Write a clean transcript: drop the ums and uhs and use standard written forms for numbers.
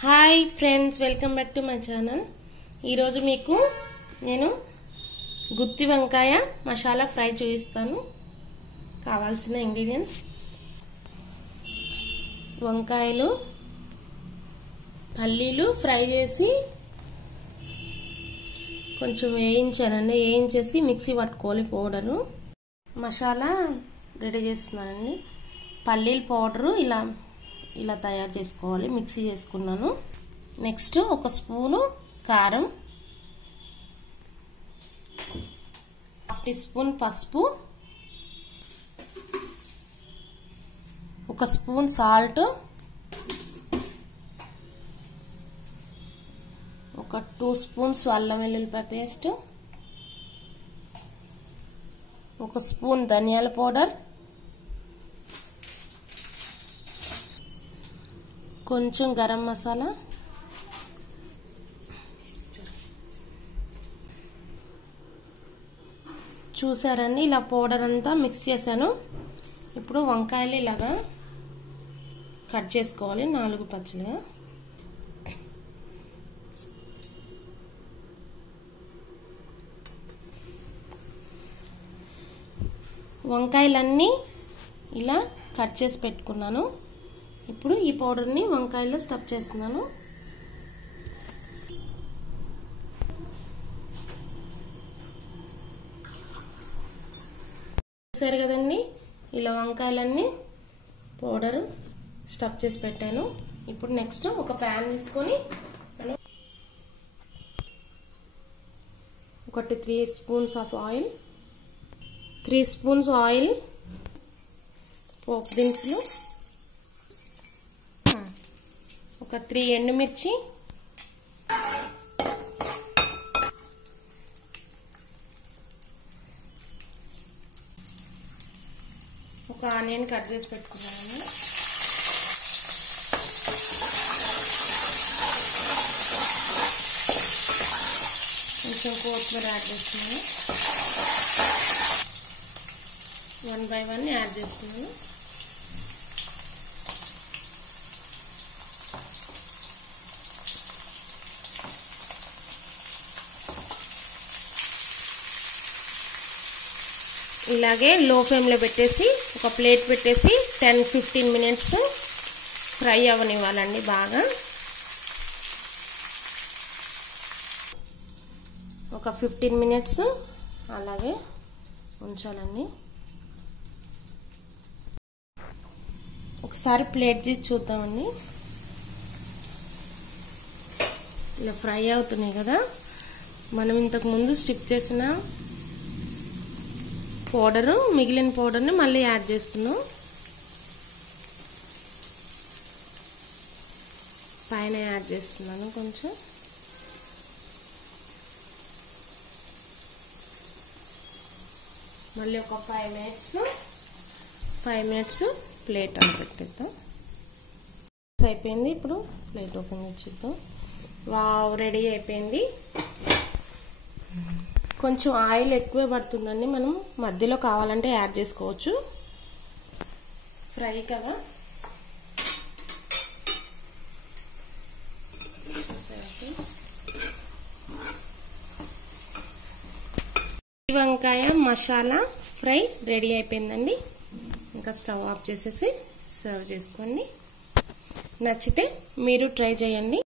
Hi friends, welcome back to my channel. ఈరోజు మీకు నేను గుత్తి వంకాయ మసాలా ఫ్రై చూపిస్తాను. కావాల్సిన ఇంగ్రీడియంట్స్: వంకాయలు, పల్లీలు ఫ్రై చేసి కొంచెం వేయించానండి. వేయించేసి మిక్సీ పట్టుకోవాలి పౌడరు. మసాలా రెడీ చేస్తున్నానండి. పల్లీల పౌడరు ఇలా తయారు చేసుకోవాలి. మిక్సీ చేసుకున్నాను. నెక్స్ట్ ఒక స్పూను కారం, 1/2 టీ స్పూన్ పసుపు, 1 స్పూన్ సాల్ట్, 2 స్పూన్స్ అల్లం వెల్లుల్లిపాయ పేస్ట్, 1 స్పూన్ ధనియాల పౌడర్, కొంచెం గరం మసాలా, చూసారండి. ఇలా పౌడర్ అంతా మిక్స్ చేశాను. ఇప్పుడు వంకాయలు ఇలాగా కట్ చేసుకోవాలి 4 పచ్చలుగా. వంకాయలన్నీ ఇలా కట్ చేసి పెట్టుకున్నాను. ఇప్పుడు ఈ పౌడర్ని వంకాయల్లో స్టఫ్ చేస్తున్నాను. చూసారు కదండి, ఇలా వంకాయలన్నీ పౌడర్ స్టఫ్ చేసి పెట్టాను. ఇప్పుడు నెక్స్ట్ ఒక ప్యాన్ తీసుకొని 3 spoons of oil, 3 spoons oil, పోపు దినుసులు, 3 ఎండుమిర్చి, ఒక ఆనియన్ కట్ చేసి పెట్టుకున్నాను. కొంచెం కొత్తిమీర యాడ్ చేస్తున్నాను. 1 బై 1 యాడ్ చేస్తున్నాను. ఇలాగే లో ఫ్లేమ్లో పెట్టేసి ఒక ప్లేట్ పెట్టేసి 10-15 మినిట్స్ ఫ్రై అవ్వనివ్వాలండి. బాగా ఒక 15 మినిట్స్ అలాగే ఉంచాలండి. ఒకసారి ప్లేట్ తీసి చూద్దామండి. ఇలా ఫ్రై అవుతున్నాయి కదా. మనం ఇంతకు ముందు స్టిప్ చేసిన పౌడరు, మిగిలిన పౌడర్ని మళ్ళీ యాడ్ చేస్తున్నాం. పైన యాడ్ చేస్తున్నాను కొంచెం. మళ్ళీ ఒక 5 మినిట్స్ ప్లేట్ అని పెట్టేద్దాం. అయిపోయింది. ఇప్పుడు ప్లేట్ ఓపెన్ చేద్దాం. వావ్, రెడీ అయిపోయింది. కొంచెం ఆయిల్ ఎక్కువే పడుతుందండి. మనం మధ్యలో కావాలంటే యాడ్ చేసుకోవచ్చు. ఫ్రై కదా. వంకాయ మసాలా ఫ్రై రెడీ అయిపోయిందండి. ఇంకా స్టవ్ ఆఫ్ చేసేసి సర్వ్ చేసుకోండి. నచ్చితే మీరు ట్రై చేయండి.